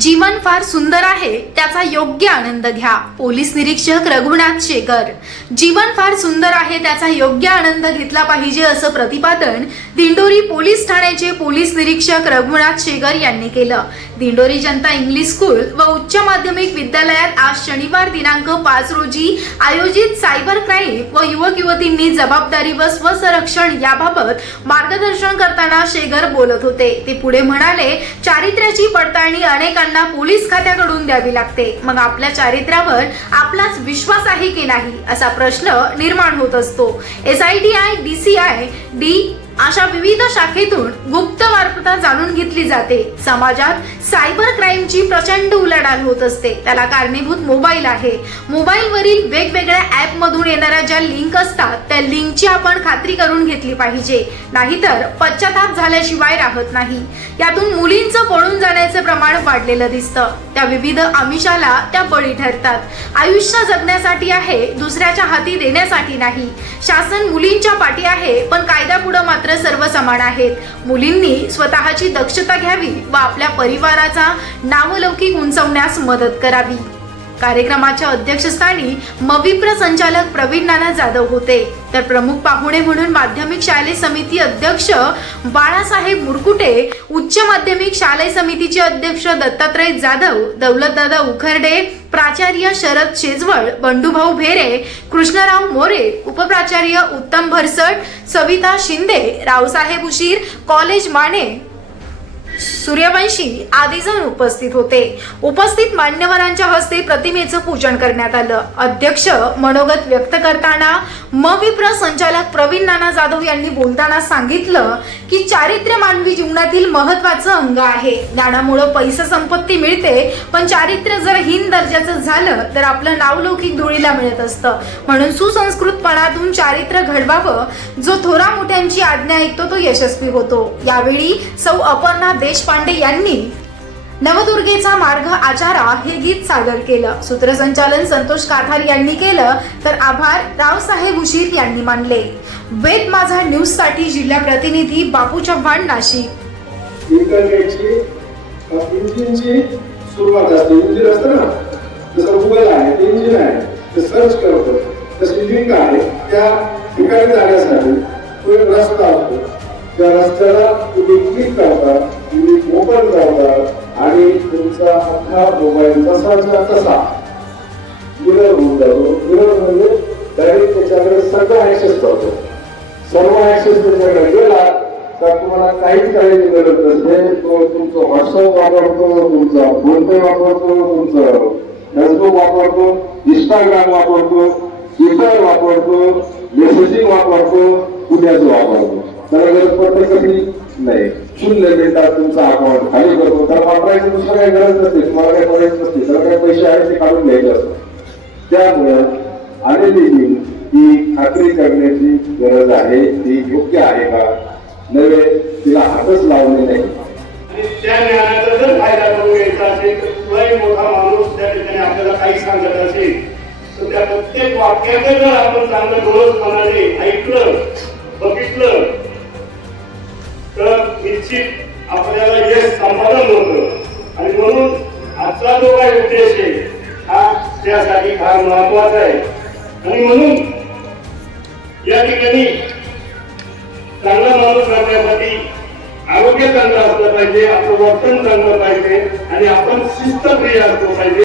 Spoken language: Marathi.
जीवन फार सुंदर आहे त्याचा योग्य आनंद घ्या. पोलीस निरीक्षक रघुनाथ शेखर. जीवन फार सुंदर आहे त्याचा योग्य आनंद घेतला पाहिजे असं प्रतिपादन दिंडोरी पोलीस ठाण्याचे पोलीस निरीक्षक रघुनाथ शेखर यांनी केलं. दिंडोरी जनता इंग्लिश स्कूल व उच्च माध्यमिक विद्यालयात आज शनिवार दिनांक पाच रोजी आयोजित सायबर क्राईम व युवक युवतींनी जबाबदारी व स्वसंरक्षण याबाबत मार्गदर्शन करताना शेगर बोलत होते. ते पुढे म्हणाले चारित्र्याची पडताळणी अनेक त्यांना पोलीस खात्याकडून द्यावी लागते. मग आपल्या चारित्र्यावर आपलाच विश्वास आहे की नाही असा प्रश्न निर्माण होत असतो. S I T I D C I D अशा विविध शाखेतून गुप्त वार्ता जाणून घेतली जाते. समाजात सायबर क्राईमची प्रचंड उलाढाल होत असते. त्याला कारणीभूत मोबाईल आहे. मोबाईलवरील वेगवेगळ्या ऍप मधून येणाऱ्या ज्या लिंक असतात त्या लिंकची आपण खात्री करून घेतली पाहिजे. नाहीतर पश्चाताप झाल्याशिवाय राहत नाही. यातून मुलींचं पळून जाण्याचे प्रमाण वाढलेलं दिसतं. त्या विविध आमिषाला त्या बळी ठरतात आयुष्य जगण्यासाठी आहे दुसऱ्याच्या हाती देण्यासाठी नाही. शासन मुलींच्या पाठी आहे पण कायद्यापुढं मात्र सर्व समान आहेत. मुलींनी स्वतःची दक्षता घ्यावी व आपल्या परिवाराचा नावलौकिक उंचवण्यास मदत करावी. कार्यक्रमाच्या अध्यक्षस्थानी मविप्र संचालक प्रवीण नाना जाधव होते. तर प्रमुख पाहुणे म्हणून माध्यमिक शालेय समिती अध्यक्ष बाळासाहेब मुरकुटे उच्च माध्यमिक शालेय समितीचे अध्यक्ष दत्तात्रय जाधव दौलतदादा उखर्डे प्राचार्य शरद शेजवळ बंडूभाऊ भेरे कृष्णराव मोरे उपप्राचार्य उत्तम भरसट सविता शिंदे रावसाहेब उशीर कॉलेज माने सूर्यवंशी आदी जण उपस्थित होते. उपस्थित मान्यवरांच्या हस्ते प्रतिमेचं पूजन करण्यात आलं. अध्यक्ष मनोगत व्यक्त करताना मविप्र संचालक प्रवीण नाना जाधव यांनी बोलताना सांगितलं की चारित्र्य मानवी जीवनातील महत्वाचं अंग आहे. दानामुळं पैसा संपत्ती मिळते पण चारित्र्य जर हीन दर्जाचं झालं तर आपलं नावलौकिक धुळीला मिळत असतं. म्हणून सुसंस्कृतपणातून चारित्र्य घडवावं जो थोरा मोठ्यांची आज्ञा ऐकतो तो यशस्वी होतो. यावेळी सौ अपर्णा देशपांडे यांनी नवदुर्गेचा मार्ग आचारा हे गीत सादर केलं. सूत्रसंचालन संतोष काठार यांनी केलं तर आभार रावसाहेब उशीर यांनी मानले. वेद माझा न्यूजसाठी जिल्हा प्रतिनिधी बापू चव्हाण नाशिक. इंटरनेटची इंजिनची सुरुवात असते. इंजिन असतं ना? जसं गुगल आहे इंजिन आहे. ते सर्च करतो. तशी लिंक आहे. त्या ठिकाणी जाण्यासाठी तो रस्ता असतो. त्या रस्त्याला तुम्ही क्लिक करता. तुम्ही मोबाईल करता आणि तुमचा अख्खा मोबाईल तसाच्या तसा मिरर होऊन जातो. मिरर म्हणजे डायरेक्ट त्याच्याकडे सगळं ऍक्सेस करतो. सर्व ऍक्सेस त्याच्याकडे गेला तर तुम्हाला काहीच करायची गरज नसते. तो तुमचं व्हॉट्सअप वापरतो तुमचा फोन पे वापरतो तुमचं फेसबुक वापरतो इंस्टाग्राम वापरतो ट्विटर वापरतो मेसेजिंग वापरतो पुण्याचं वापरतो. त्याला गरज पडते कधी नाही. शून्य मिळतात तुमचा अकाउंट खाली करतो. तर वापरायची दुसरं काही गरज नसते. तुम्हाला काही करायचं नसते. तर काही पैसे आहेत ते काढून घ्यायचे असतात. त्यामुळे आलेली ही खात्री करण्याची गरज आहे. ती योग्य आहे का? नव्हे तिला हातच लावले नाही. आणि त्या ज्ञानाचा जर फायदा करून घ्यायचा असेल तर मोठा माणूस त्या ठिकाणी आपल्याला काही सांगत असेल. तर त्या प्रत्येक वाक्याचं जर आपण चांगलं डोळसपणाने ऐकलं बघितलं निश्चित आपल्याला यश संपादन होतं. आणि म्हणून आजचा जो काही उद्देश आहे हा त्यासाठी फार महत्त्वाचा आहे. आणि म्हणून या ठिकाणी चांगला माणूस राहण्यासाठी आरोग्य चांगलं असलं पाहिजे आपलं वर्तन चांगलं पाहिजे आणि आपण शिस्तप्रिय असलं पाहिजे.